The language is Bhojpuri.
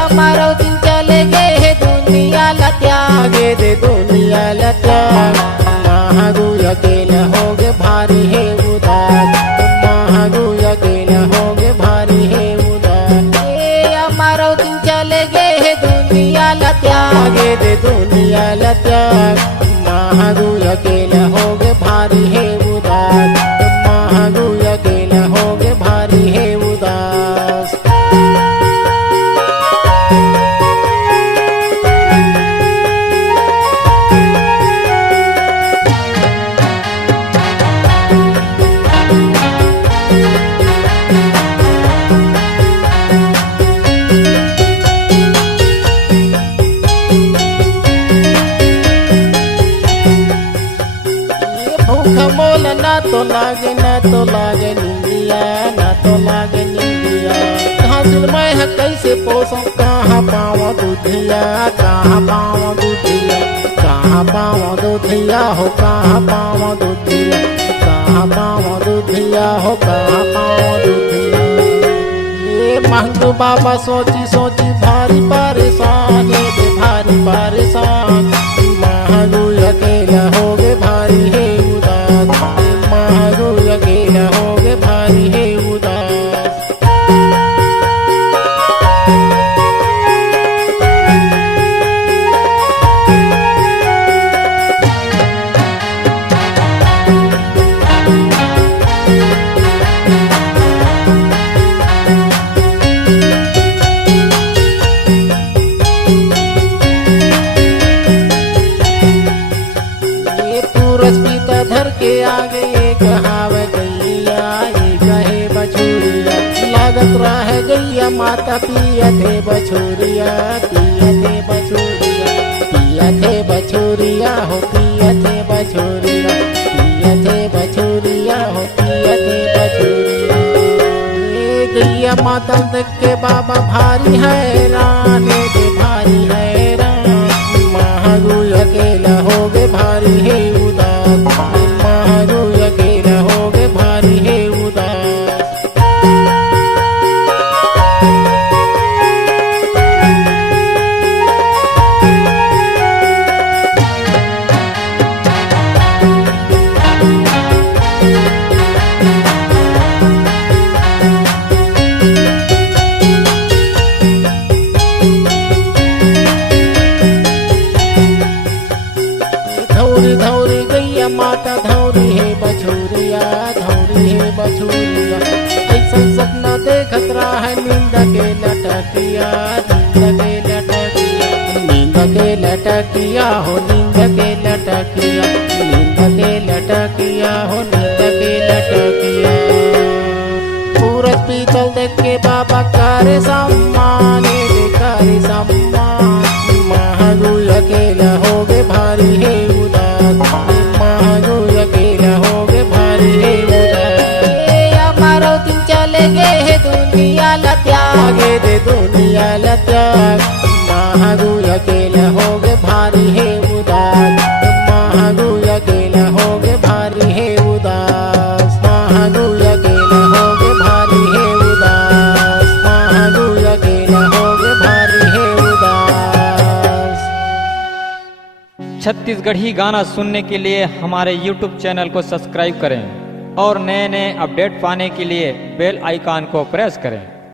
हमारो दिन चले गए दुनिया त्यागे दे दुनिया त्याग महागु अकेला होगे भारी है उदास महागु अकेला होगे भारी है उदास हमारो दिन चले गए दुनिया त्यागे दे दुनिया त्याग महागु अकेला होगे भारी है उदास महागु अकेला होगे भारी है उदास मोल ना तो लागे निंदिया ना तो लागे निंदिया घासिल मैं है कैसे पोसों कहाँ पावा दूधिया कहाँ पावा दूधिया कहाँ पावा दूधिया हो कहाँ पावा दूधिया कहाँ पावा दूधिया हो कहाँ पावा दूधिया ये महंगू बाबा सोची सोची भारी परेशान ये भारी परेशान महंगू अकेला हो गए भारी है महागु अकेला होगे भारी है उदास ये पूरज पीता धर के आगे लागत रह गैया माता पिया थे बछोरिया पिया थे बछोरिया पिया थे बछोरिया हो पिया थे बछोरिया पिया थे बछोरिया हो पिया थे बछोरिया गैया माता देख के बाबा भारी हैरान दे भारी हैरान महागु अकेला हो गए भारी है उदास महागु अकेला हो गए भारी है उदास धौरी गैया माता धौरी है बछोरिया ऐसा सपना देखत रहा है नींद के लटकिया नींद के लटकिया हो नींद के लटकिया नींद के लटकिया हो नींद के लटकिया पूरज पीतल देख के बाबा करे सम्मान करे सम्मान महागु अकेला हो गए भारी है महागु अकेला हो गए भारी है हमारो दिन चले गए दुनिया त्यागे दे दुनिया त्याग महागु अकेला हो गए भारी है उदास महागु अकेला हो गए भारी है उदास महागु अकेला हो गए भारी है उदास महागु अकेला हो गए भारी है उदास। छत्तीसगढ़ी गाना सुनने के लिए हमारे YouTube चैनल को सब्सक्राइब करें और नए नए अपडेट पाने के लिए बेल आइकॉन को प्रेस करें।